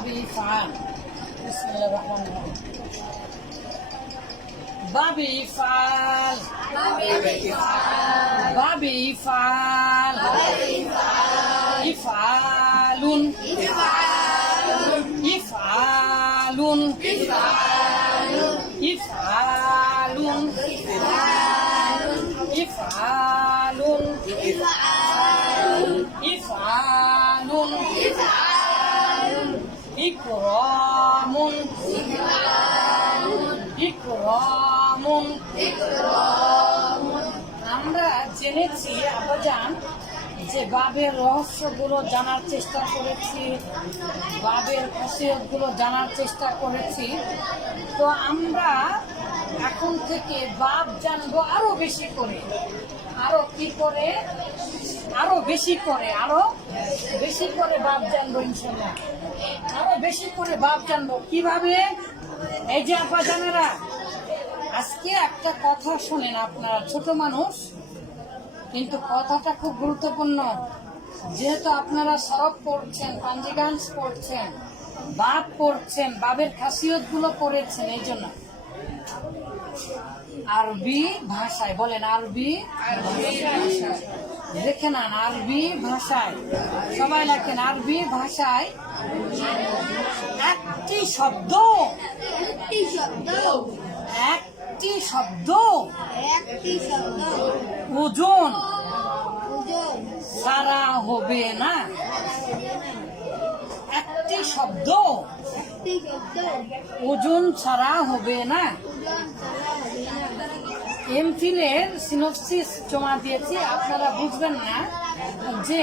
বাবে ইফাল বিসমিল্লাহির রহমানির রহিম বাবে ইফাল বাবে ইফাল ইফালুন ইফালুন ইফালুন ইফালুন ইফালুন ইকরামুন। ইকরামুন। আমরা জেনেছি, আবাজান, যে বাবের রহস্যগুলো জানার চেষ্টা করেছি, বাবের খাসিয়তগুলো জানার চেষ্টা করেছি। তো আমরা এখন থেকে বাপ জানব আরও বেশি করে। আরও কি করে? আরও বেশি করে, আরও বেশি করে বাপ জানব ইনশাল্লাহ। আরও বেশি করে বাপ জানব। কীভাবে? এই যে আপা জানেরা, আজকে একটা কথা শোনেন আপনারা, ছোট মানুষ, কিন্তু কথাটা খুব গুরুত্বপূর্ণ। যেহেতু আপনারা সরব পড়ছেন পাঞ্জিগান্স পড়ছেন, বাপ পড়ছেন বাবের খাসিয়তগুলো পড়েছেন, এই জন্য। আরবি ভাষায় বলেন আরবি। দেখে নেন আরবি ভাষায়। সবাই লেখেন আরবি ভাষায়। একটি শব্দ। একটি শব্দ। একটি শব্দ। একটি শব্দ। ওজন। ওজন। সারা হবে না। একটি শব্দ। ওজন ছাড়া হবে না। এমফিলের সিনোপসিস জমা দিয়েছি, আপনারা বুঝবেন না যে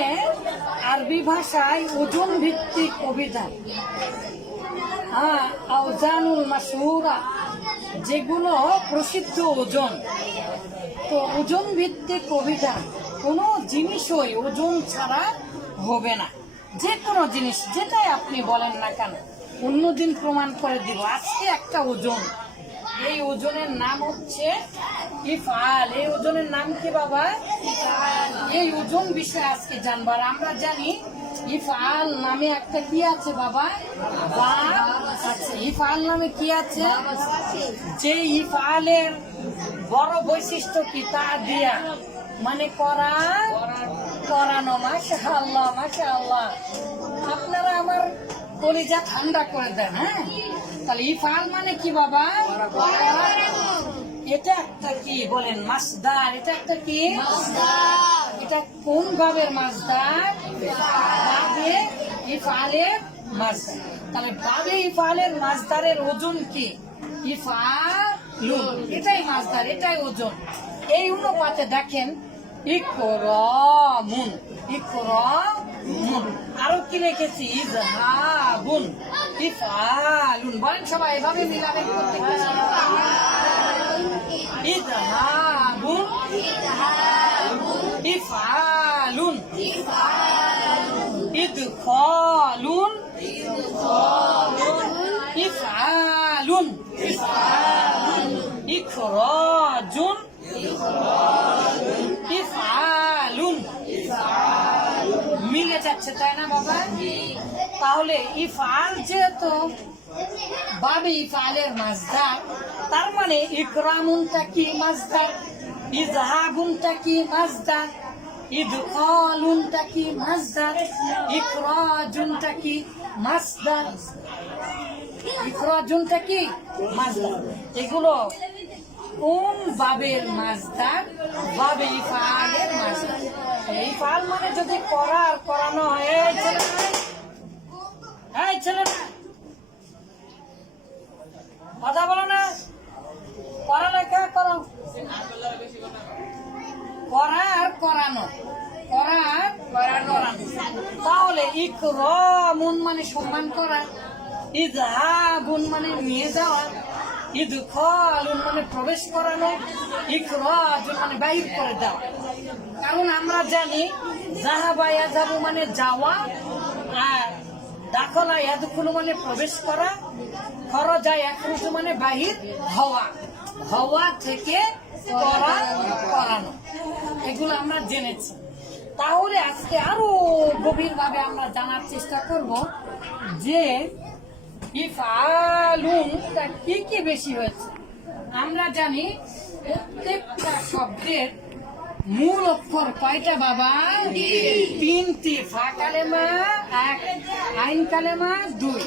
আরবি ভাষায় ওজন ভিত্তিক অভিধান। হ্যাঁ আউজানুল মাসুরা যেগুলো প্রসিদ্ধ ওজন। তো ওজন ভিত্তিক অভিধান, কোনো জিনিসই ওজন ছাড়া হবে না। যে কোনো জিনিস, যেটাই আপনি বলেন না কেন। অন্যদিন প্রমাণ করে দিব। আজকে একটা ওজন। এই ওজনের নাম হচ্ছে ইফাল। এই ওজনের নাম কি বাবা? এই ওজন বিষয়ে আজকে জানবার আমরা জানি ইফাল নামে একটা কি আছে বাবা? আচ্ছা ইফাল নামে কি আছে? যে ইফালের বড় বৈশিষ্ট্য কি তা দিয়া? মানে করা? করানো। মাসা আল্লাহ মাসা আল্লাহ আপনারা আমার কলিজা ঠান্ডা করে দেন হ্যাঁ? তাহলে ইফাল মানে কি বাবা? এটা একটা কি বলেন মাসদার এটা একটা কি? এটা কোন ভাবের মাছদার? বাবে ইফালের মাছদার। তাহলে বাবে ইফালের মাছদারের ওজন কি? ইফালুন। এটাই মাছদার এটাই ওজন। এই অনুপাতে দেখেন ইকরামুন। ইকরামুন। আরও কি লিখেছি ইজহাবুন ইফালুন বলেন সবাই, এভাবে মিলাবেন প্রত্যেকটা ইজহাবুন ইফআলুন ইদখালুন ইফআলুন ইখরাজুন ইফআলুন মিলে যাচ্ছে, তাই না বাবা? তাহলে ইফআল যেহেতু বাবে ইফআলের মাজদার তার মানে ইকরামুনটা কি মাজদার ইজহাবুনটা কি মাজদার ইখরাজুনটা কি মাজদার এগুলো কোন বাবের মাজদার বাবে ইফআলের মাজদার মানে যদি করা আর করানো ছেলেরা কথা বলো না। করো আর করানো। করা আর করানো। তাহলে ইকরামুন মানে সম্মান করা। ইজহাবুন মানে নিয়ে যাওয়া। ইদখালুন মানে প্রবেশ করানো ইখরাজুন মানে বাহির করে দেওয়া। কারণ আমরা জানি জাহাবা ইয়াজাবু মানে যাওয়া আর দাখলা ইয়াদখুলু মানে প্রবেশ করা খরজা ইয়াখরুজু মানে বাহির হওয়া হওয়া থেকে করা, করানো। এগুলো আমরা জেনেছি। তাহলে আজকে আরও গভীরভাবে আমরা জানার চেষ্টা করব যে কি কি বেশি হয়েছে। আমরা জানি প্রত্যেকটা শব্দের মূল অক্ষর কয়টা বাবা? তিনটি। ফা কালেমা, এক। আইন কালেমা, দুই।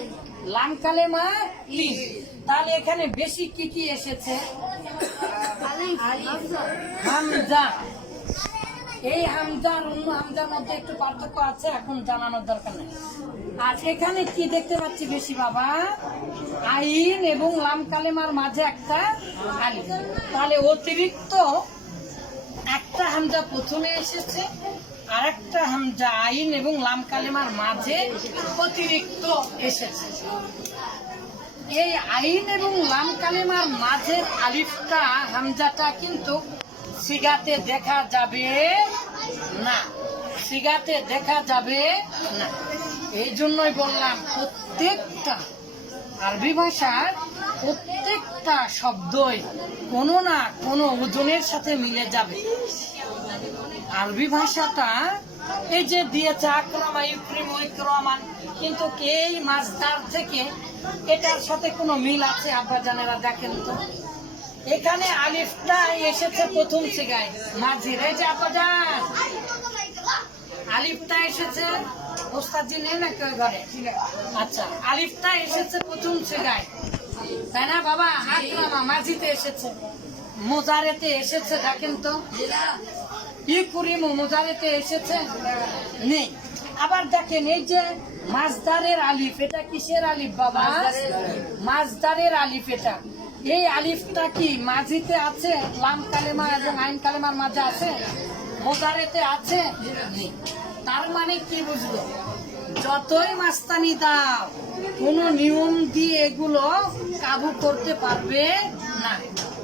লাম কালেমা, তিন। তাহলে এখানে বেশি কি কি এসেছে? হামজা। এই হামজা আর অন্য হামজার মধ্যে একটু পার্থক্য আছে, এখন জানানোর দরকার নেই। আর এখানে কি দেখতে পাচ্ছি বেশি, বাবা? আইন এবং লাম কালেমার মাঝে একটা তাহলে অতিরিক্ত একটা হামজা প্রথমে এসেছে আর একটা হামজা আইন এবং লাম কালেমার মাঝে অতিরিক্ত এসেছে। এই আইন এবং লাম কালেমার মাঝের আলিফটা, হামজাটা কিন্তু সিগাতে দেখা যাবে না। সিগাতে দেখা যাবে না। এই জন্যই বললাম, প্রত্যেকটা আরবি ভাষার প্রত্যেকটা শব্দই কোনো না কোনো ওজনের সাথে মিলে যাবে। আরবি ভাষাটা এই যে দিয়েছে, আক্রমা ইউক্রিম ইক্রমান কিন্তু এই মাছদার থেকে এটার সাথে কোনো মিল আছে? আব্বাজানেরা দেখেন তো। এখানে আলিফটা এসেছে প্রথম সিগায় মাঝির এই যে আব্বাজান আলিফটা এসেছে ওস্তাদজি নেই না কেউ ঘরে? আচ্ছা আলিফটা এসেছে প্রথম সিগায় তাই না বাবা? আক্রমা মাঝিতে এসেছে। মোজারেতে এসেছে দেখেন তো। কি করি মোজারেতে এসেছে? নেই। আবার দেখেন এই যে মাছদারের আলিফ এটা কিসের আলিফ বাবা? মাছদারের আলিফ এটা। এই আলিফটা কি মাঝিতে আছে? লাম কালেমা এবং আইন কালেমার মাঝে আছে? মোজারেতে আছে? তার মানে কি বুঝলো? যতই মাস্তানি দাও কোনো নিয়ম দিয়ে এগুলো কাবু করতে পারবে না।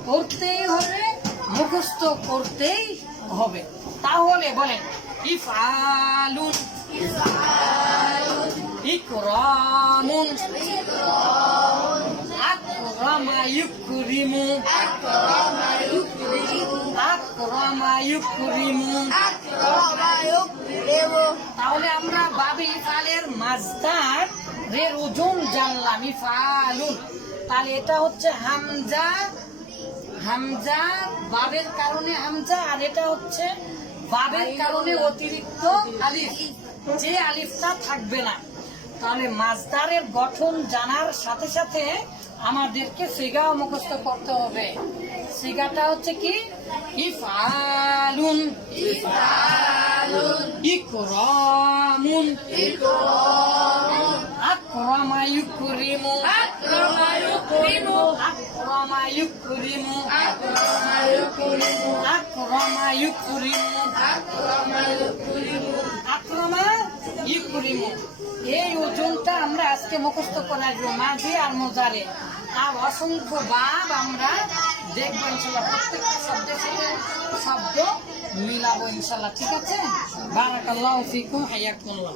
করতেই হবে মুখস্থ করতেই হবে। তাহলে বলেন ইফআলুন। ইকরামুন। আকরামা ইউকরিমু আকরামা ইউকরিমু তাহলে আমরা বাবি ফালের মাজদার রের ওজন জানলাম ইফালুন। তাহলে এটা হচ্ছে হামজা হামজা বাবের কারণে হামজা আর এটা হচ্ছে বাবের কারণে অতিরিক্ত আলিফ। যে আলিফটা থাকবে না। তাহলে মাজদারের গঠন জানার সাথে সাথে আমাদেরকে সিগাও মুখস্থ করতে হবে। সিগাটা হচ্ছে কি? ইফালুন ইকরামুন। আক্রামা ইউকরিমু আক্রামা ইউকরিমু আক্রামা ইউকরিমু আক্রামা ইউকরিমু আক্রামা ইউকরিমু এই ওজনটা আমরা আজকে মুখস্থ করে আসব মাঝে আর মোজারে। আর অসংখ্য বাপ আমরা দেখব ইনশাল্লাহ, প্রত্যেকটা শব্দের সাথে শব্দ মিলাবো ইনশাল্লাহ, ঠিক আছে? বারাকাল্লাহ ফিকুম হায়াকুল্লাহ